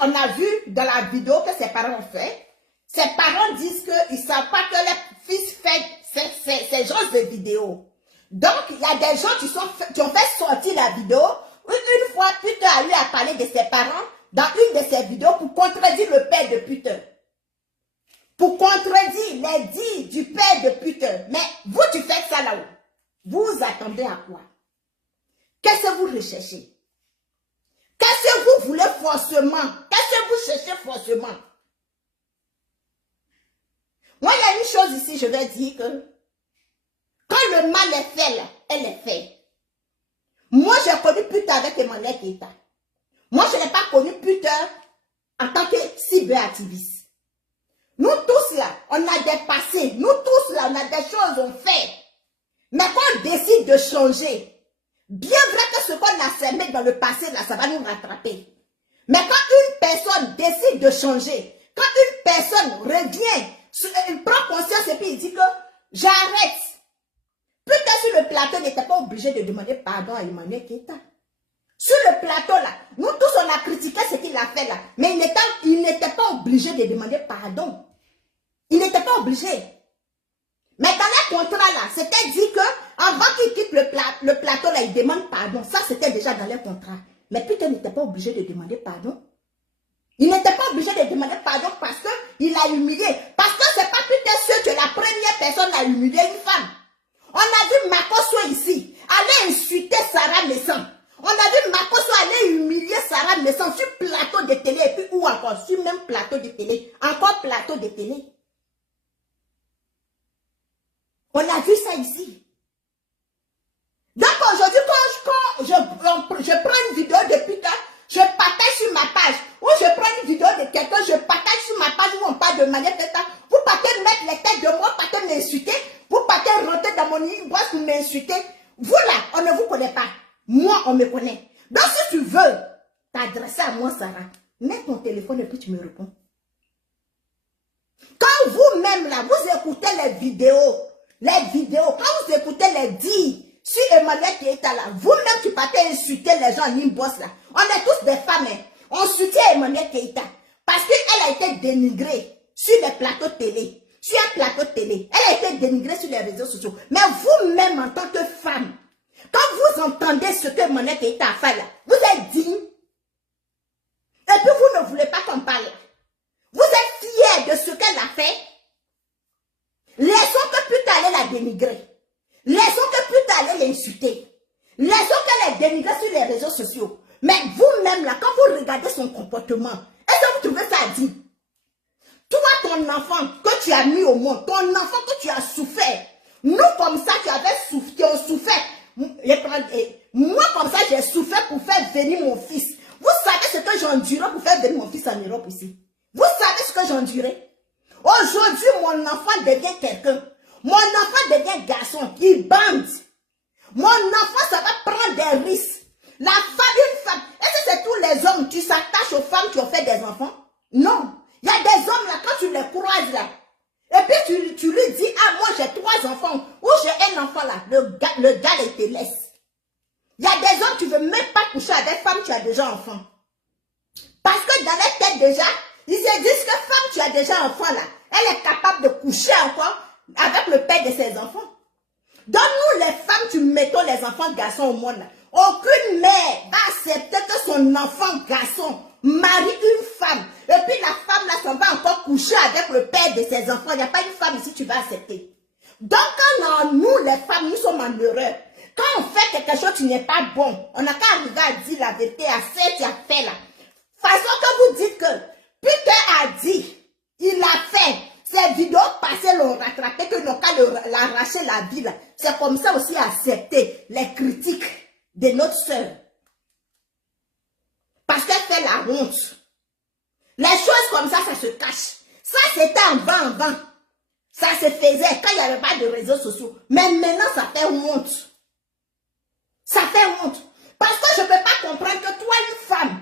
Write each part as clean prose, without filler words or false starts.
on a vu dans la vidéo que ses parents ont fait. Ses parents disent qu'ils ne savent pas que leur fils fait ces genres de vidéos. Donc, il y a des gens qui ont fait sortir la vidéo. Une fois, Peter a eu à parler de ses parents dans une de ses vidéos pour contredire le père de Peter. Pour contredire les dits du père de Peter. Mais vous, tu fais ça là-haut. Vous attendez à quoi? Qu'est-ce que vous recherchez? Qu'est-ce que vous voulez forcément? Qu'est-ce que vous cherchez forcément? Moi, il y a une chose ici, je vais dire que quand le mal est fait là, elle est faite. Moi, j'ai connu Peter avec Emmanuel Keita. Moi, je n'ai pas connu Peter en tant que cyberactiviste. Nous tous là, on a des passés. Nous tous là, on a des choses, on fait. Mais quand on décide de changer, bien vrai que ce qu'on a semé dans le passé là, ça va nous rattraper. Mais quand une personne décide de changer, quand une personne revient, il prend conscience et puis il dit que j'arrête. Peut-être sur le plateau, il n'était pas obligé de demander pardon à Emmanuel Keita. Sur le plateau là, nous tous on a critiqué ce qu'il a fait là, mais il n'était pas obligé de demander pardon. Il n'était pas obligé. Mais dans les contrats là, c'était dit que avant qu'il quitte le plateau là, il demande pardon. Ça c'était déjà dans les contrats. Mais Peter n'était pas obligé de demander pardon. Il n'était pas obligé de demander pardon parce qu'il a humilié. Parce que c'est pas Peter seul que la première personne a humilié une femme. On a vu Makoso ici, aller insulter Sarah Messan. On a vu Makoso aller humilier Sarah Messan sur plateau de télé et puis ou encore sur même plateau de télé. Encore plateau de télé. On a vu ça ici. Donc aujourd'hui, quand je prends une vidéo de Peter, je partage sur ma page. Ou je prends une vidéo de quelqu'un, je partage sur ma page où on parle de manière Keita. Vous partez mettre les têtes de moi, partez m'insulter. Vous partez rentrer dans mon inbox pour m'insulter. Vous là, on ne vous connaît pas. Moi, on me connaît. Donc si tu veux t'adresser à moi, Sarah, mets ton téléphone et puis tu me réponds. Quand vous-même là, vous écoutez les vidéos, quand vous écoutez les dits sur Emmanuel Keita là, vous-même tu partez insulter les gens en inbox là. On est tous des femmes, hein. On soutient Emmanuel Keita parce qu'elle a été dénigrée sur les plateaux télé. Sur un plateau de télé, elle a été dénigrée sur les réseaux sociaux. Mais vous-même en tant que femme, quand vous entendez ce que Emmanuel Keita a fait là, vous êtes digne. Et puis vous ne voulez pas qu'on parle. Vous êtes fiers de ce qu'elle a fait. Laissons que Peter allait la dénigrer. Laissons que Peter allait l'insulter. Laissons qu'elle est dénigrée sur les réseaux sociaux. Mais vous-même là, quand vous regardez son comportement, est-ce que vous trouvez ça digne? Toi, ton enfant que tu as mis au monde, ton enfant que tu as souffert, nous comme ça, tu as souffert. Moi comme ça, j'ai souffert pour faire venir mon fils. Vous savez ce que j'endurais pour faire venir mon fils en Europe ici? Vous savez ce que j'endurais? Aujourd'hui, mon enfant devient quelqu'un. Mon enfant devient garçon. Il bande. Mon enfant, ça va prendre des risques. La femme, une femme. Est-ce que c'est tous les hommes? Tu s'attaches aux femmes qui ont fait des enfants? Non. Il y a des hommes là, quand tu les croises là, et puis tu lui dis, ah moi j'ai 3 enfants, ou j'ai un enfant là, le gars il te laisse. Il y a des hommes, tu ne veux même pas coucher avec femmes, tu as déjà enfant. Parce que dans leur tête déjà, ils se disent que femme, tu as déjà enfant là, elle est capable de coucher encore avec le père de ses enfants. Donc nous les femmes, tu mettons les enfants garçons au monde là. Aucune mère va accepter que son enfant garçon marie une femme. Et puis la femme là s'en va encore coucher avec le père de ses enfants. Il n'y a pas une femme ici tu vas accepter. Donc quand nous les femmes, nous sommes en erreur. Quand on fait quelque chose qui n'est pas bon, on n'a qu'à arriver à dire la vérité, à faire ce qu'il a fait là. Façon que vous dites que Peter a dit, il a fait. Ces vidéos passées l'ont rattrapé, que n'ont qu'à l'arracher la vie là. C'est comme ça aussi accepter les critiques de notre soeur. Parce qu'elle fait la honte. Les choses comme ça, ça se cache. Ça, c'était avant. Ça se faisait quand il n'y avait pas de réseaux sociaux. Mais maintenant, ça fait honte. Ça fait honte. Parce que je ne peux pas comprendre que toi, une femme,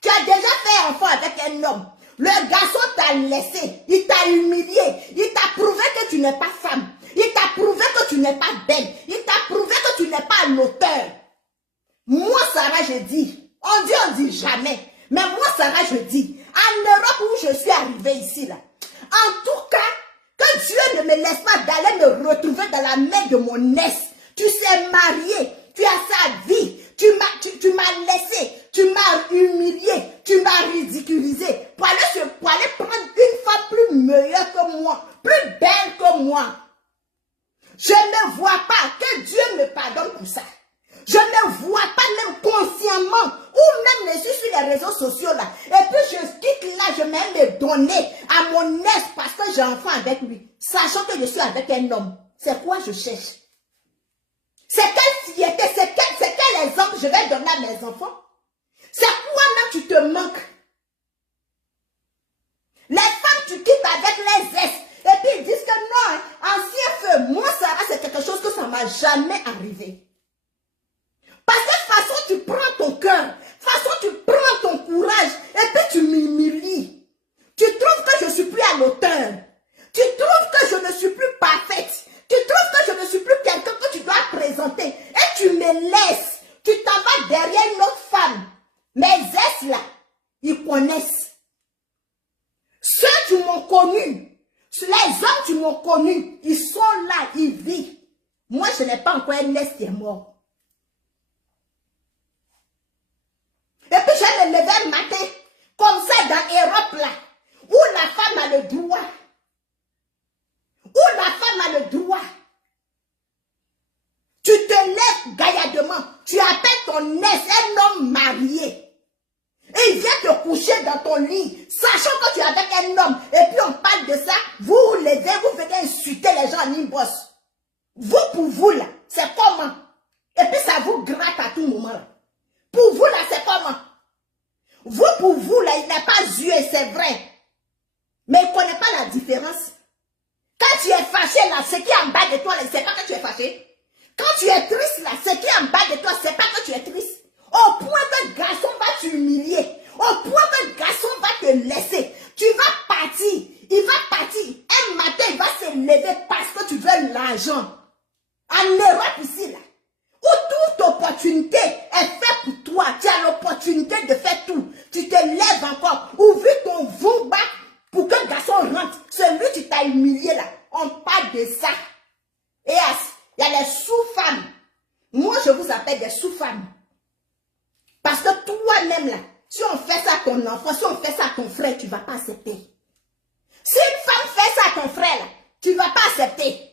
tu as déjà fait enfant avec un homme. Le garçon t'a laissé. Il t'a humilié. Il t'a prouvé que tu n'es pas femme. Il t'a prouvé que tu n'es pas belle. Il t'a prouvé que tu n'es pas l'auteur. Moi, Sarah, je dis, on dit jamais. Mais moi, Sarah, je dis, je suis arrivée ici, là. En tout cas, que Dieu ne me laisse pas d'aller me retrouver dans la main de mon ex. Tu sais marié, tu as sa vie, tu m'as laissé, tu m'as humilié, tu m'as ridiculisé pour aller prendre une femme plus meilleure que moi, plus belle que moi. Je ne vois pas, que Dieu me pardonne pour ça. Je ne vois pas même consciemment, ou même je suis sur les réseaux sociaux là, et puis je quitte là, je vais me donner à mon ex parce que j'ai un enfant avec lui, sachant que je suis avec un homme. C'est quoi je cherche? C'est quelle fierté, c'est quel exemple je vais donner à mes enfants? C'est quoi même tu te manques? Les femmes, tu quittes avec les ex, et puis ils disent que non, ancien feu, moi Sarah, c'est quelque chose que ça ne m'a jamais arrivé. Parce que de toute façon, tu prends ton cœur, de toute façon, tu prends ton courage, et puis tu m'humilies. Tu trouves que je ne suis plus à l'auteur. Tu trouves que je ne suis plus parfaite. Tu trouves que je ne suis plus quelqu'un que tu dois présenter. Et tu me laisses. Tu t'en vas derrière une autre femme. Mes ex là, ils connaissent. Ceux qui m'ont connu, les hommes qui m'ont connu, ils sont là, ils vivent. Moi, je n'ai pas encore un ex qui est mort. Et puis, je me levais le matin, comme ça, dans l'Europe, là, où la femme a le droit. Où la femme a le droit. Tu te lèves gaillardement, tu appelles ton ex, un homme marié. Et il vient te coucher dans ton lit, sachant que tu es avec un homme. Et puis, on parle de ça, vous vous levez, vous venez insulter les gens en inbox. Vous, pour vous, là, c'est comment? Et puis, ça vous gratte à tout moment, là. Pour vous, là, c'est comment? Vous, pour vous, là, il n'a pas yeux, c'est vrai. Mais il ne connaît pas la différence. Quand tu es fâché, là, ce qui est en bas de toi, là, il ne sait pas que tu es fâché. Quand tu es triste, là, ce qui est en bas de toi, c'est pas que tu es triste. Au point que le garçon va t'humilier. Au point que le garçon va te laisser. Tu vas partir. Il va partir. Un matin, il va se lever parce que tu veux l'argent. En Europe, ici, là, où toute opportunité est faite pour toi, tu as l'opportunité de faire tout. Tu te lèves encore, ouvre ton vomba pour que le garçon rentre. Celui qui t'a humilié là, on parle de ça. Et il y a les sous-femmes. Moi, je vous appelle des sous-femmes. Parce que toi-même là, si on fait ça à ton enfant, si on fait ça à ton frère, tu ne vas pas accepter. Si une femme fait ça à ton frère là, tu ne vas pas accepter.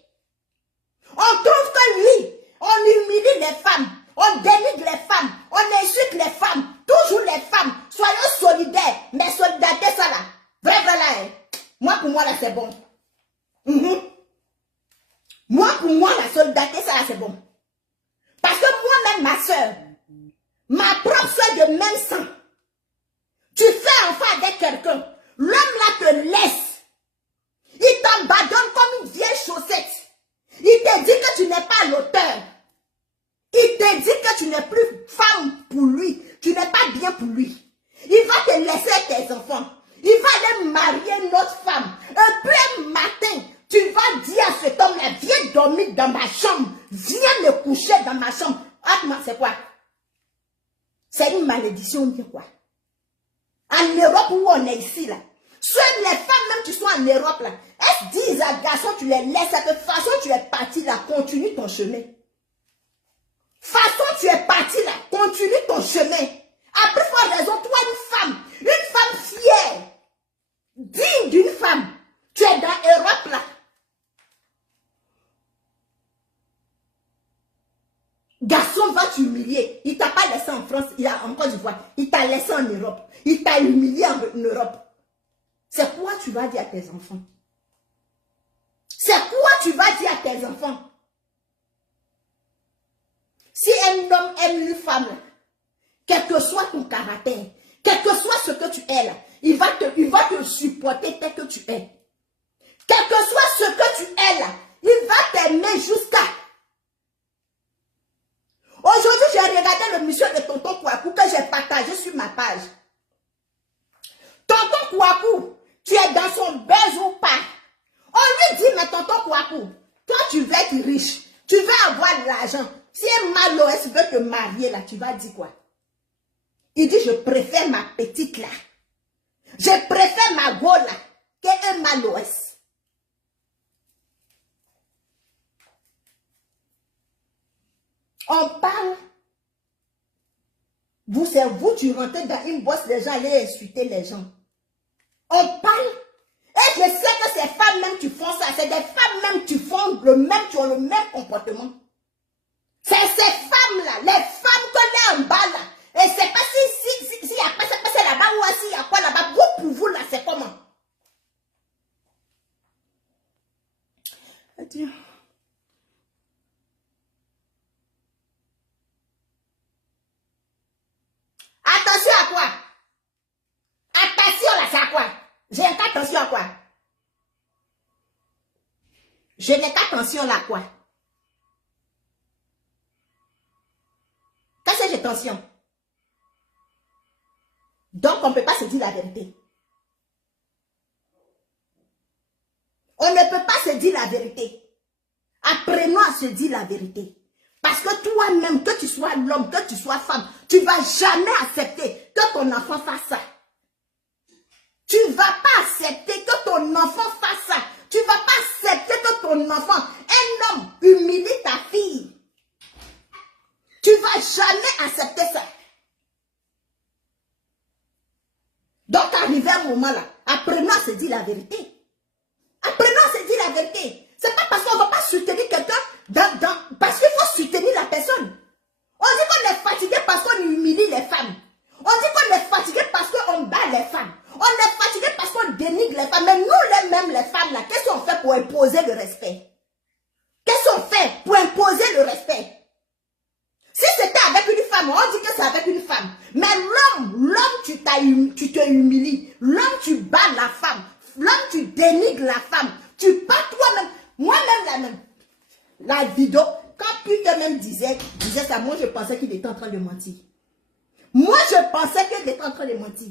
On trouve que lui, on humilie les femmes, on dénigre les femmes, on insulte les femmes, toujours les femmes. Soyons solidaires, mais solidarité ça là, vrai là, hein. Moi pour moi là c'est bon. Moi pour moi la solidarité ça là c'est bon. Parce que moi-même ma soeur, ma propre soeur de même sang, tu fais enfant avec quelqu'un, l'homme là te laisse, il t'abandonne comme une vieille chaussette. Il te dit que tu n'es pas l'auteur. Il te dit que tu n'es plus femme pour lui. Tu n'es pas bien pour lui. Il va te laisser tes enfants. Il va aller marier une autre femme. Et puis un matin, tu vas dire à cet homme-là, viens dormir dans ma chambre. Viens me coucher dans ma chambre. Attends, c'est quoi? C'est une malédiction, bien quoi? En Europe où on est ici, là. Seules les femmes même qui sont en Europe là, elles disent à garçon, tu les laisses, de toute façon tu es parti là, continue ton chemin. Façon tu es parti là, continue ton chemin. Après pour raison, toi une femme fière, digne d'une femme, tu es dans l'Europe là. Garçon va t'humilier, il t'a pas laissé en France, il a en Côte d'Ivoire, il t'a laissé en Europe, il t'a humilié en Europe. C'est quoi tu vas dire à tes enfants? C'est quoi tu vas dire à tes enfants? Si un homme aime une femme, quel que soit ton caractère, quel que soit ce que tu es là, il va te supporter tel que tu es. Quel que soit ce que tu es là, il va t'aimer jusqu'à... Aujourd'hui, j'ai regardé le mission de Tonton Kouakou que j'ai partagé sur ma page. Tonton Kouakou, tu es dans son buzz ou pas? On lui dit, mais tonton Kouakou, toi tu veux être riche, tu veux avoir de l'argent. Si un malhonnête veut te marier là, tu vas dire quoi? Il dit, je préfère ma petite là. Je préfère ma go On parle. Vous, c'est vous, tu rentrez dans une bosse, les gens allaient insulter les gens. On parle. Et je sais que ces femmes même qui font ça, c'est des femmes même qui font qui ont le même comportement. C'est ces femmes-là, les femmes qu'on a en bas là. Et c'est pas si y a pas passé là-bas ou s'il y a quoi là-bas. Vous, pour vous là, c'est comment? Adieu. Attention à quoi? Attention là, c'est à quoi? J'ai un attention à quoi? Je n'ai qu'attention là, quoi? Qu'est-ce que j'ai attention? Donc, on ne peut pas se dire la vérité. On ne peut pas se dire la vérité. Apprenons à se dire la vérité. Parce que toi-même, que tu sois l'homme, que tu sois femme, tu ne vas jamais accepter que ton enfant fasse ça. Tu ne vas pas accepter que ton enfant fasse ça. Tu ne vas pas accepter que ton enfant, un homme, humilie ta fille. Tu ne vas jamais accepter ça. Donc, arrivé à un moment là, apprenons à se dire la vérité. Apprenons à se dire la vérité. C'est pas parce qu'on ne va pas soutenir quelqu'un, parce qu'il faut soutenir la personne. On dit qu'on est fatigué parce qu'on humilie les femmes. On dit qu'on est fatigué parce qu'on bat les femmes. On est fatigué parce qu'on dénigre les femmes. Mais nous, mêmes les femmes, là, qu'est-ce qu'on fait pour imposer le respect? Qu'est-ce qu'on fait pour imposer le respect? Si c'était avec une femme, on dit que c'est avec une femme. Mais l'homme, tu te humilies. L'homme, tu bats la femme. L'homme, tu dénigres la femme. Tu bats toi-même. Moi-même, la vidéo, quand Peter même disait ça, moi, je pensais qu'il était en train de mentir. Moi, je pensais qu'il était en train de mentir.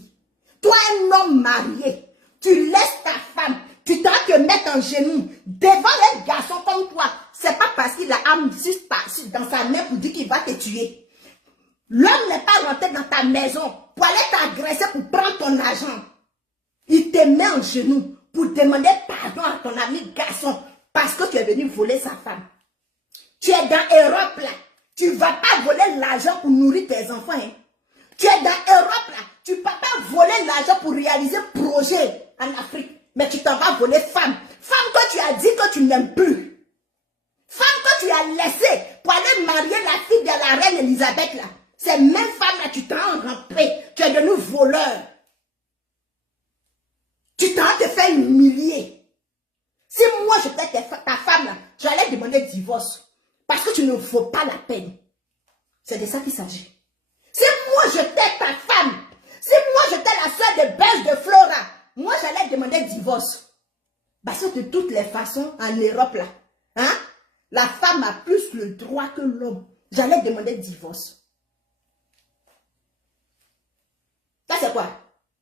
Toi, un homme marié, tu laisses ta femme, tu dois te mettre en genoux devant un garçon comme toi. C'est pas parce qu'il a âme dans sa main pour dire qu'il va te tuer. L'homme n'est pas rentré dans ta maison pour aller t'agresser, pour prendre ton argent. Il te met en genoux pour demander pardon à ton ami garçon parce que tu es venu voler sa femme. Tu es dans Europe là. Tu ne vas pas voler l'argent pour nourrir tes enfants. Hein. Tu es dans Europe là. Tu ne vas pas voler l'argent pour réaliser un projet en Afrique. Mais tu t'en vas voler femme. Femme que tu as dit que tu n'aimes plus. Femme que tu as laissée pour aller marier la fille de la reine Elisabeth là. Ces mêmes femmes là, tu t'en remplis. Tu es devenu voleur. Tu t'en te faire humilier. Si moi j'étais ta femme là, j'allais demander divorce. Parce que tu ne vaux pas la peine. C'est de ça qu'il s'agit. Si moi j'étais ta femme, si moi j'étais la soeur de Belge de Flora, moi j'allais demander divorce. Parce que de toutes les façons, en Europe là, hein, la femme a plus le droit que l'homme. J'allais demander divorce. Ça c'est quoi?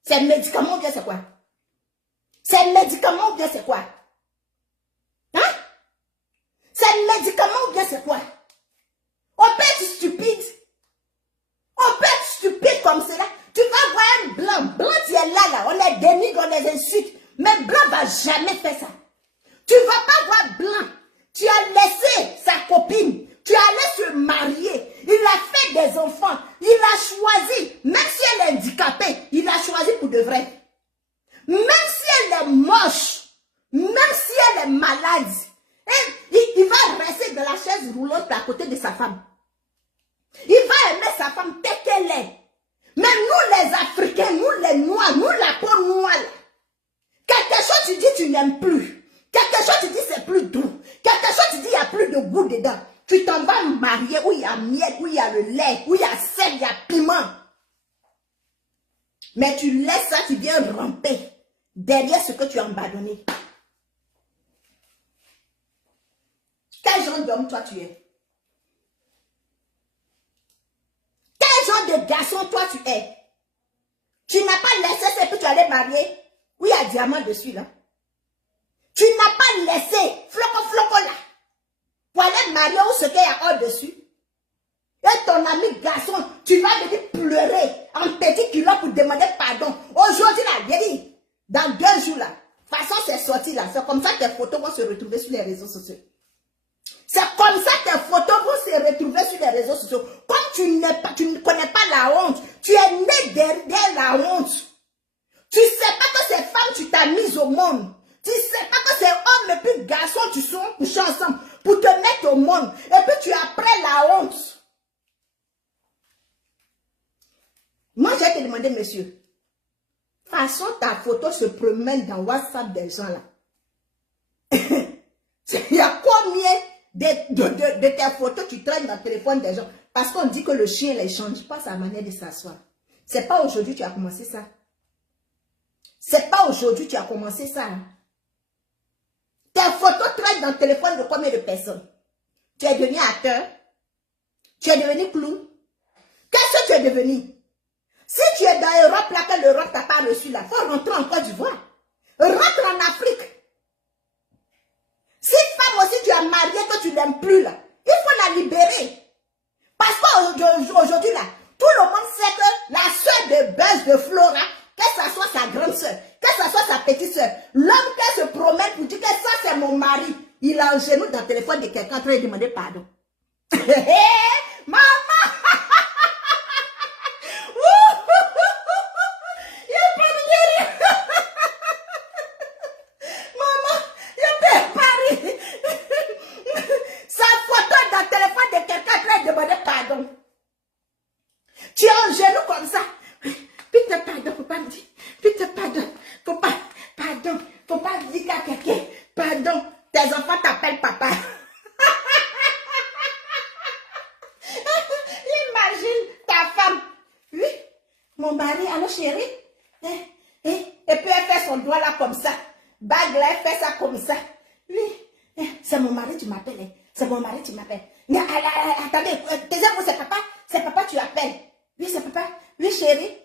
C'est médicament ou bien c'est quoi? C'est médicament ou bien c'est quoi? Hein? C'est médicament ou bien c'est quoi? On peut être stupide. On peut être stupide comme cela. Tu vas voir un blanc. Blanc, tu es là. On les dénigre, on les insulte. Mais blanc ne va jamais faire ça. Tu ne vas pas voir blanc. Tu as laissé sa copine. Tu allais se marier. Il a fait des enfants. Il a choisi. Même si elle est handicapée, il a choisi pour de vrai. Même si elle est moche. Même si elle est malade. Il va rester dans la chaise roulante à côté de sa femme. Il va aimer sa femme telle qu'elle est. Mais nous les Africains, nous les Noirs, nous la peau noire, quelque chose tu dis tu n'aimes plus. Quelque chose tu dis c'est plus doux. Quelque chose tu dis il n'y a plus de goût dedans. Tu t'en vas marier où il y a miel, où il y a le lait, où il y a sel, il y a piment. Mais tu laisses ça, tu viens ramper derrière ce que tu as abandonné. Quel genre d'homme toi tu es? Quel genre de garçon toi tu es? Tu n'as pas laissé ce que tu allais marier où il y a diamant dessus là. Tu n'as pas laissé floco là pour aller marier où ce qu'il y a or dessus. Et ton ami garçon, tu vas venir pleurer en petit kilo pour demander pardon. Aujourd'hui là, dit, dans 2 jours là, de toute façon c'est sorti là. C'est comme ça que tes photos vont se retrouver sur les réseaux sociaux. C'est comme ça que tes photos vont se retrouver sur les réseaux sociaux. Comme tu ne connais pas la honte, tu es né derrière la honte. Tu ne sais pas que ces femmes, tu t'as mise au monde. Tu ne sais pas que ces hommes et puis garçons, tu sont couchés ensemble pour te mettre au monde. Et puis tu apprends la honte. Moi, j'ai te demandé, monsieur, façon ta photo se promène dans WhatsApp des gens là. Il y a combien de tes photos qui traînent dans le téléphone des gens? Parce qu'on dit que le chien les change pas sa manière de s'asseoir. C'est pas aujourd'hui que tu as commencé ça. C'est pas aujourd'hui que tu as commencé ça. Tes photos traînent dans le téléphone de combien de personnes? Tu es devenu acteur? Tu es devenu clown? Qu'est-ce que tu es devenu? Si tu es dans l'Europe, là, que l'Europe t'a pas reçu, là, il faut rentrer en Côte d'Ivoire. Rentre en Afrique. Si femme aussi tu as marié, que tu n'aimes plus, là, il faut la libérer. Parce qu'aujourd'hui, là, tout le monde sait que la soeur de Buzz de Flora, que ce soit sa grande soeur, que ce soit sa petite soeur, l'homme qui se promène pour dire que ça c'est mon mari, il a un genou dans le téléphone de quelqu'un en train de demander pardon. Maman! Tu es en genou comme ça. Putain, pardon, faut pas me dire. Putain, pardon, faut pas dire à quelqu'un. Pardon, tes enfants t'appellent papa. Imagine ta femme. Oui, mon mari, allô chérie. Et puis elle fait son doigt là comme ça. Bague là, elle fait ça comme ça. Oui, c'est mon mari, tu m'appelles. C'est mon mari, tu m'appelles. Attendez, c'est papa. C'est papa, tu appelles. Oui, c'est papa. Oui, chérie.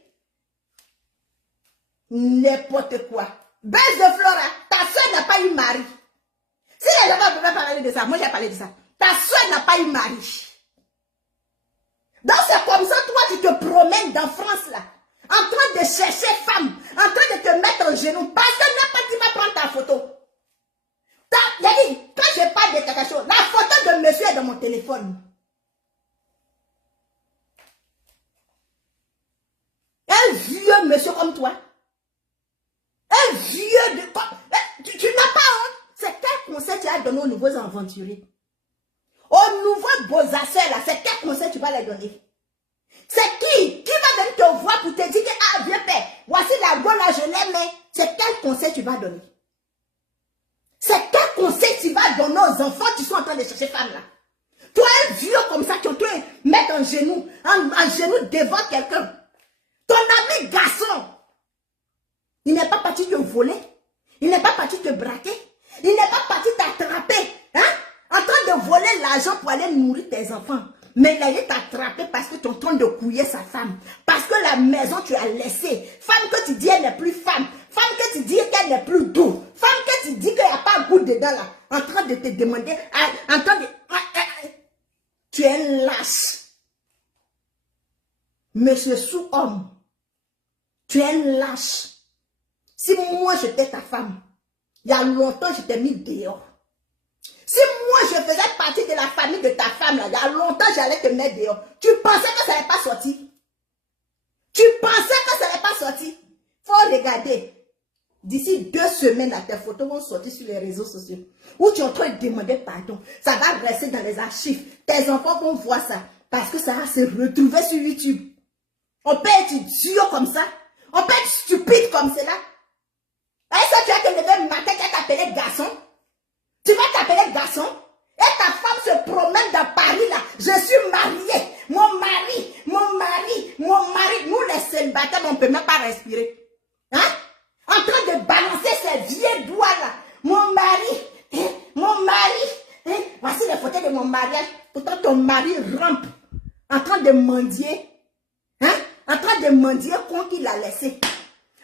N'importe quoi. Buzz de Flora, ta soeur n'a pas eu mari. Si les gens ne peuvent pas parler de ça, moi j'ai parlé de ça. Ta soeur n'a pas eu mari. Donc c'est comme ça, toi, tu te promènes dans France, là, en train de chercher femme, en train de te mettre au genou, parce que n'importe qui va prendre ta photo. Yannick, quand je parle de quelque chose, la photo de monsieur est dans mon téléphone. Un vieux monsieur comme toi. Un vieux de... Tu n'as pas honte. C'est quel conseil tu as donné aux nouveaux aventuriers? Aux nouveaux beaux-asseurs là, c'est quel conseil tu vas leur donner? C'est qui va venir te voir pour te dire que, ah, vieux père, voici la go là, je l'aime. C'est quel conseil tu vas donner? C'est quel conseil tu vas donner aux enfants qui sont en train de chercher femme là? Toi, un vieux comme ça, qui est en train de mettre un genou devant quelqu'un. Ton ami garçon, il n'est pas parti te voler, il n'est pas parti te braquer, il n'est pas parti t'attraper, hein, en train de voler l'argent pour aller nourrir tes enfants. Mais il a été attrapé parce que tu es en train de couiller sa femme. Parce que la maison tu as laissée. Femme que tu dis elle n'est plus femme. Femme que tu dis qu'elle n'est plus douce. Femme que tu dis qu'il n'y a pas un goût dedans là. En train de te demander, en train de... Tu es un lâche. Monsieur sous-homme. Tu es un lâche. Si moi j'étais ta femme, il y a longtemps je t'ai mis dehors. Si moi je faisais partie de la famille de ta femme, là, il y a longtemps j'allais te mettre dehors. Tu pensais que ça n'allait pas sortir? Tu pensais que ça n'allait pas sortir? Faut regarder. D'ici 2 semaines, là, tes photos vont sortir sur les réseaux sociaux. Où tu es en train de demander pardon. Ça va rester dans les archives. Tes enfants vont voir ça. Parce que ça va se retrouver sur YouTube. On peut être idiot comme ça. On peut être stupide comme cela. Est-ce que tu as te lever matin, tu as t'appeler garçon? Tu vas t'appeler garçon? Et ta femme se promène dans Paris là. Je suis mariée. Mon mari. Nous les célibataires, on ne peut même pas respirer. Hein? En train de balancer ses vieux doigts là. Mon mari. Voici les photos de mon mariage. Pourtant ton mari rampe. En train de mendier. Hein? En train de mendier qu'on qu'il a laissé.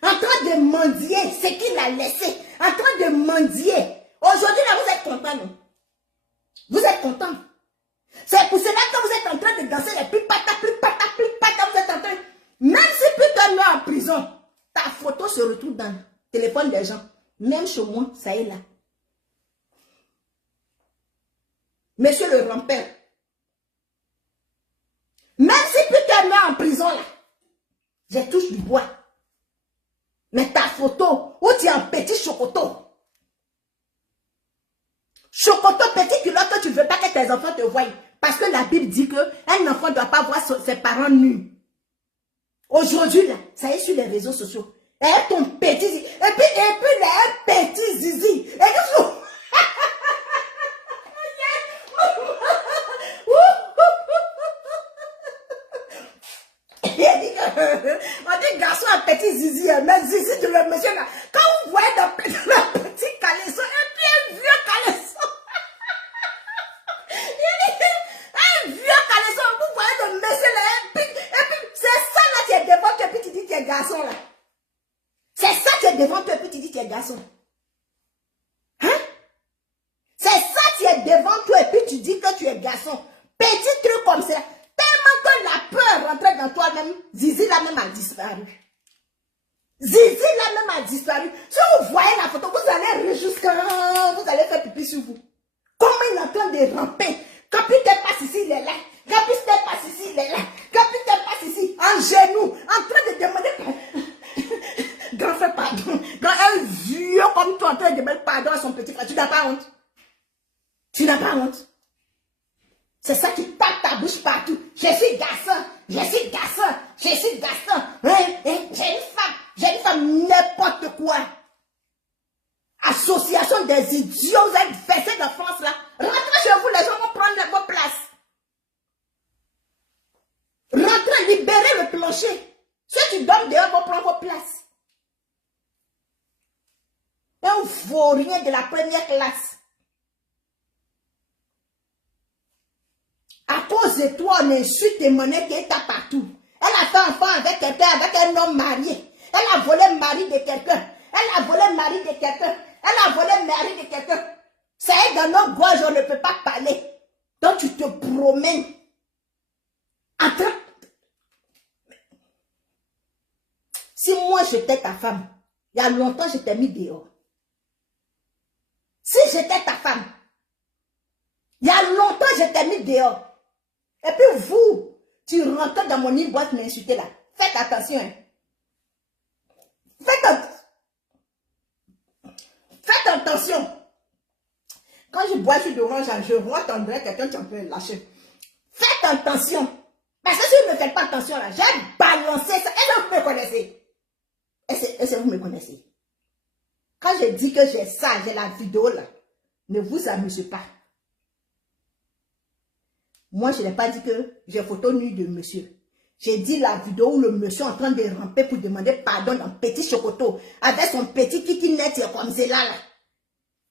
En train de mendier ce qu'il a laissé. En train de mendier. Aujourd'hui, là, vous êtes contents, non? Vous êtes contents. C'est pour cela que vous êtes en train de danser les plus pata. Vous êtes en train... Même si putain meurt en prison, ta photo se retrouve dans le téléphone des gens. Même chez moi, ça est là. Monsieur le rampeur, te mets en prison là. Je touche du bois. Mais ta photo, où tu es en petit chocoto. Chocoto petit culotte que tu ne veux pas que tes enfants te voient. Parce que la Bible dit qu'un enfant ne doit pas voir ses parents nus. Aujourd'hui, là, ça est sur les réseaux sociaux. Et ton petit zizi. Et puis là, un petit zizi. Et que on dit garçon à petit zizi, mais zizi de le monsieur là. Quand vous voyez dans le petit caleçon, et puis un vieux caleçon. Un vieux caleçon, vous voyez le monsieur là, et puis c'est ça là qui est devant toi, et puis tu dis que tu es garçon là. C'est ça qui est devant toi, et puis tu dis que tu es garçon. Hein? C'est ça qui est devant toi, et puis tu dis que tu es garçon. Petit truc comme ça. Tellement que la peur rentrait dans toi-même, Zizi là même a disparu. Zizi là même a disparu. Si vous voyez la photo, vous allez rire jusqu'à... Vous allez faire pipi sur vous. Comment il est en train de ramper. Quand il te passe ici, il est là. Quand il te passe ici, il est là. Quand il te passe ici, en genoux, en train de demander... Grand frère, pardon. Quand un vieux comme toi en train de demander pardon à son petit frère, tu n'as pas honte. Tu n'as pas honte. C'est ça qui tape ta bouche partout. Je suis garçon, je suis garçon, je suis garçon. J'ai une femme, n'importe quoi. Association des idiots, vous êtes versés de France là. Rentrez chez vous, les gens vont prendre vos places. Rentrez, libérez le plancher. Ceux qui dorment dehors vont prendre vos places. Un vaurien de la première classe. À cause de toi, on insulte tes monnaies qui est partout. Elle a fait enfant avec quelqu'un, avec un homme marié. Elle a volé le mari de quelqu'un. Elle a volé le mari de quelqu'un. Elle a volé le mari de quelqu'un. Ça est dans nos gorges, on ne peut pas parler. Donc tu te promènes. Attends. Si moi j'étais ta femme, il y a longtemps je t'ai mis dehors. Si j'étais ta femme, il y a longtemps je t'ai mis dehors. Et puis vous, tu rentres dans mon boîte m'insulter là. Faites attention. Hein. Faites attention. Quand je bois sur d'orange, je vois ton bras, quelqu'un qui peut lâcher. Faites attention. Parce que si vous ne faites pas attention là, j'ai balancé ça. Est-ce que vous me connaissez? Est-ce que vous me connaissez? Quand je dis que j'ai ça, j'ai la vidéo là, ne vous amusez pas. Moi, je n'ai pas dit que j'ai photo nue de monsieur. J'ai dit la vidéo où le monsieur est en train de ramper pour demander pardon dans petit chocoto. Avec son petit kiki net comme c'est là.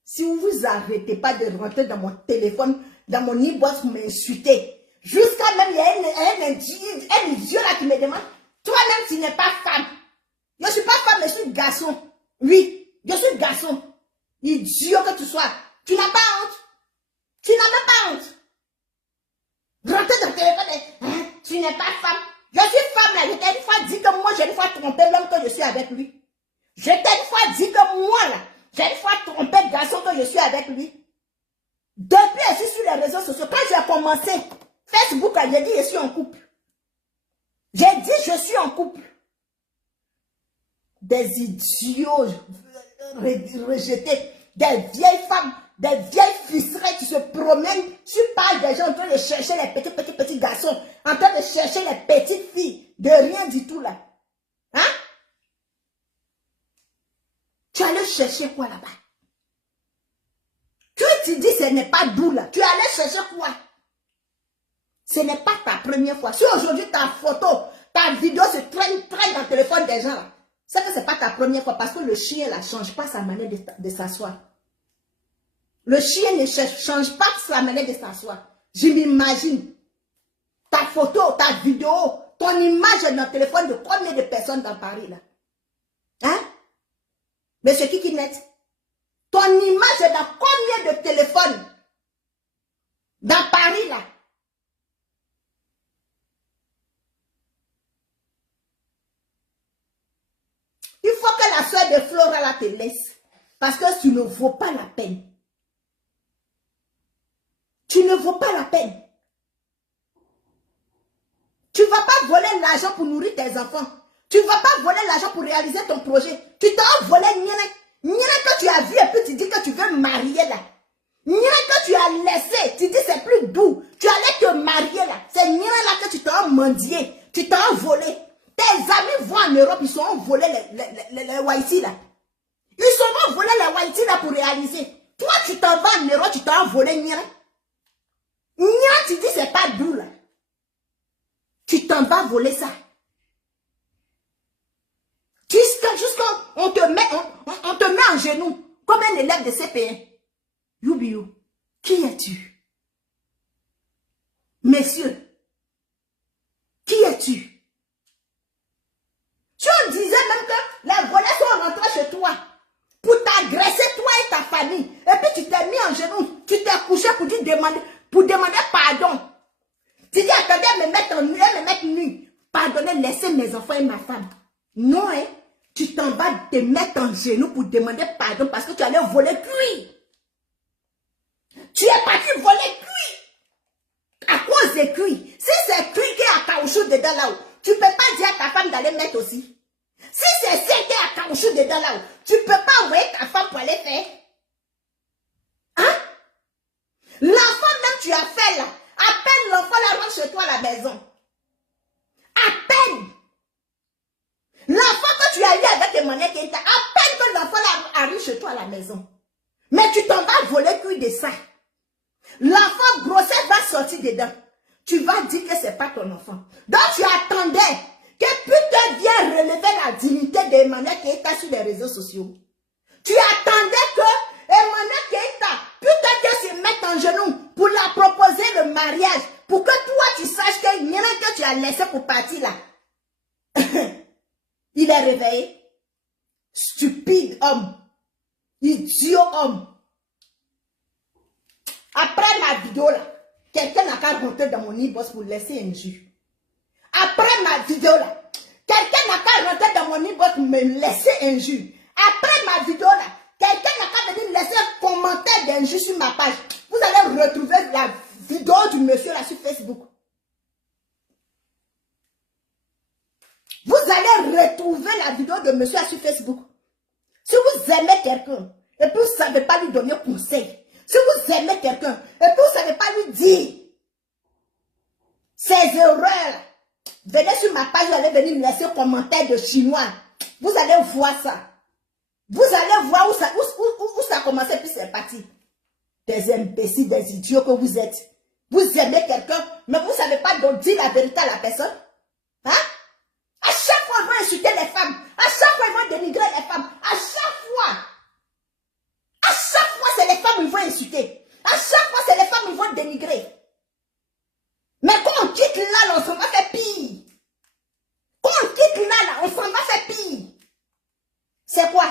Si vous vous arrêtez pas de rentrer dans mon téléphone, dans mon e-box pour m'insulter. Jusqu'à même, il y a un idiot là qui me demande, toi-même tu n'es pas femme. Je ne suis pas femme, mais je suis garçon. Oui, je suis garçon. Idiot que tu sois. Tu n'as pas honte. Tu n'as même pas honte. Rentrez dans le téléphone, hein, tu n'es pas femme. Je suis femme là, je t'ai une fois dit que moi j'ai une fois trompé l'homme que je suis avec lui. Je t'ai une fois dit que moi là, j'ai une fois trompé le garçon que je suis avec lui. Depuis je suis sur les réseaux sociaux, quand j'ai commencé, Facebook là, j'ai dit je suis en couple. J'ai dit je suis en couple. Des idiots rejetés, des vieilles femmes. Des vieilles ficerées qui se promènent sur page des gens en train de chercher les petits garçons, en train de chercher les petites filles, de rien du tout là. Hein? Tu allais chercher quoi là-bas? Tu dis ce n'est pas doux là. Tu allais chercher quoi? Ce n'est pas ta première fois. Si aujourd'hui ta photo, ta vidéo se traîne dans le téléphone des gens là, c'est que ce n'est pas ta première fois parce que le chien là ne change pas sa manière de s'asseoir. Le chien ne change pas sa manière de s'asseoir. Je m'imagine. Ta photo, ta vidéo, ton image dans le téléphone de combien de personnes dans Paris là? Hein? Monsieur Kikinet, ton image est dans combien de téléphones dans Paris là? Il faut que la soeur de Flora là te laisse. Parce que tu ne vaux pas la peine. Tu ne vaux pas la peine. Tu Tu ne vas pas voler l'argent pour nourrir tes enfants. Tu ne vas pas voler l'argent pour réaliser ton projet. Tu t'as volé Niene que tu as vu et puis tu dis que tu veux marier là. Niene que tu as laissé, tu dis c'est plus doux. Tu allais te marier là. C'est Niene là que tu t'as mendié. Tu t'as volé. Tes amis vont en Europe, ils sont volés les Waïti là. Ils sont volés les Waïti là pour réaliser. Toi tu t'en vas en Europe, tu t'as volé Niene. Niene tu dis c'est pas doux là. Tu t'en vas voler ça. Jusqu'on te met en genoux comme un élève de CP1. Youbiou, qui es-tu? Messieurs, qui es-tu? Tu en disais même que les voleurs sont rentrés chez toi pour t'agresser, toi et ta famille. Et puis tu t'es mis en genoux, tu t'es couché pour demander pardon. Tu dis, attendez, me mettre nu. Pardonnez, laissez mes enfants et ma femme. Non, hein? Tu t'en vas te mettre en genoux pour demander pardon parce que tu allais voler cuit. Tu es parti voler cuit. À cause des cuits. Si c'est cuit qui est à caoutchouc dedans là-haut, tu ne peux pas dire à ta femme d'aller mettre aussi. Si c'est celle qui est à caoutchouc dedans là-haut, tu ne peux pas envoyer ta femme pour aller faire. Hein? L'enfant même tu as fait là. À peine l'enfant la rentre chez toi à la maison. À peine. L'enfant que tu as eu avec Emmanuel Keïta, à peine que l'enfant arrive chez toi à la maison. Mais tu t'en vas voler cuit de ça. L'enfant grossesse va sortir dedans. Tu vas dire que ce n'est pas ton enfant. Donc tu attendais que putain vienne relever la dignité d'Emmanuel Keïta sur les réseaux sociaux. Tu attendais que Emmanuel Keïta, putain que se mette en genoux pour la proposer le mariage. Pour que toi tu saches qu'il n'y a rien que tu as laissé pour partir là. Il est réveillé. Stupide homme. Idiot homme. Après ma vidéo là, quelqu'un n'a qu'à rentrer dans mon e-boss pour laisser un jus. Après ma vidéo là, quelqu'un n'a qu'à rentrer dans mon e-boss pour me laisser un jus. Après ma vidéo là, quelqu'un n'a qu'à venir laisser un commentaire d'un jus sur ma page. Vous allez retrouver la vidéo du monsieur là sur Facebook. Vous allez retrouver la vidéo de monsieur sur Facebook. Si vous aimez quelqu'un et puis vous ne savez pas lui donner conseil, si vous aimez quelqu'un et puis vous ne savez pas lui dire ses erreurs, venez sur ma page, vous allez venir laisser un commentaire de chinois. Vous allez voir ça. Vous allez voir où ça a commencé puis c'est parti. Des imbéciles, des idiots que vous êtes. Vous aimez quelqu'un, mais vous ne savez pas dire la vérité à la personne. Hein? À chaque fois, ils vont insulter les femmes. À chaque fois, ils vont dénigrer les femmes. À chaque fois. À chaque fois, c'est les femmes qu'ils vont insulter. À chaque fois, c'est les femmes qu'ils vont dénigrer. Mais quand on quitte là, on s'en va faire pire. Quand on quitte là, on s'en va faire pire. C'est quoi?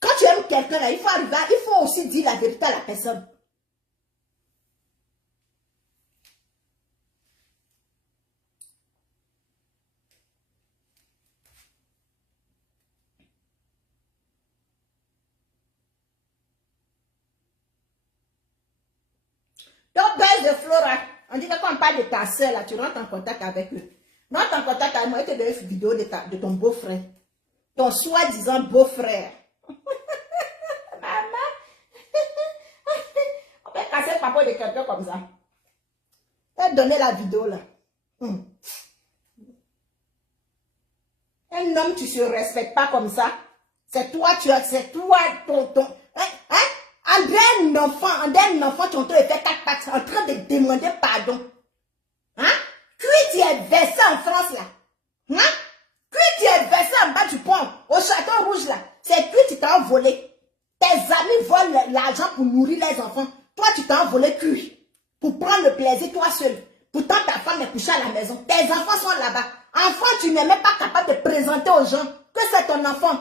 Quand tu aimes quelqu'un là, il faut arriver, il faut aussi dire la vérité à la personne. Donc, belle de Flora, on dit que quand on parle de ta soeur, là, tu rentres en contact avec eux. Rentre en contact avec moi, je te donne une vidéo de ton beau-frère. Ton soi-disant beau-frère. Maman, on peut casser le papa de quelqu'un comme ça. Elle donnait la vidéo là. Un homme, tu ne se respectes pas comme ça. C'est toi, ton. Un enfant, tu es en train de faire 4 pattes, en train de demander pardon. Hein? Puis tu es versé en France là. Hein? Puis tu es versé en bas du pont, au château rouge là. C'est puis tu t'as volé. Tes amis volent l'argent pour nourrir les enfants. Toi, tu t'as volé cuit. Pour prendre le plaisir toi seul. Pourtant, ta femme est couchée à la maison. Tes enfants sont là-bas. Enfant, tu n'es même pas capable de présenter aux gens que c'est ton enfant.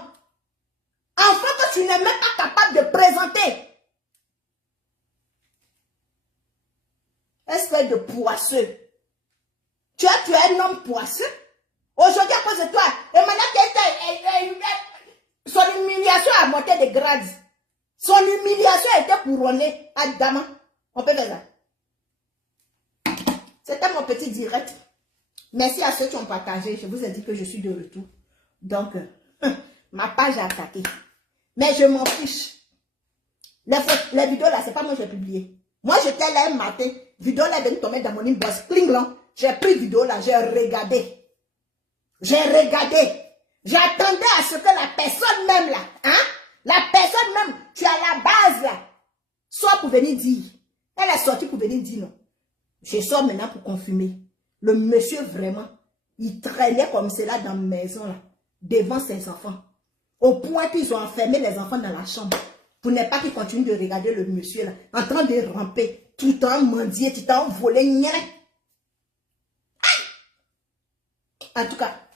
Enfant que tu n'es même pas capable de présenter. Espèce de poisseux. Tu es un homme poisseux. Aujourd'hui, à cause de toi, Emmanuel, son humiliation a monté de grades. Son humiliation a été couronnée à Dama. On peut faire ça. C'était mon petit direct. Merci à ceux qui ont partagé. Je vous ai dit que je suis de retour. Donc, ma page a attaqué. Mais je m'en fiche. Les vidéos là, c'est pas moi qui ai publié. Moi, j'étais là un matin. Vidéo là, elle tomber dans mon inbox. Cling là. J'ai pris vidéo là, j'ai regardé. J'ai regardé. J'attendais à ce que la personne même là, hein, la personne même, tu as la base là, soit pour venir dire. Elle est sortie pour venir dire non. Je sors maintenant pour confirmer. Le monsieur vraiment, il traînait comme cela dans la maison là, devant ses enfants. Au point qu'ils ont enfermé les enfants dans la chambre. Pour ne pas qu'ils continuent de regarder le monsieur là, en train de ramper, tout en mendier, tout en voler. En tout cas,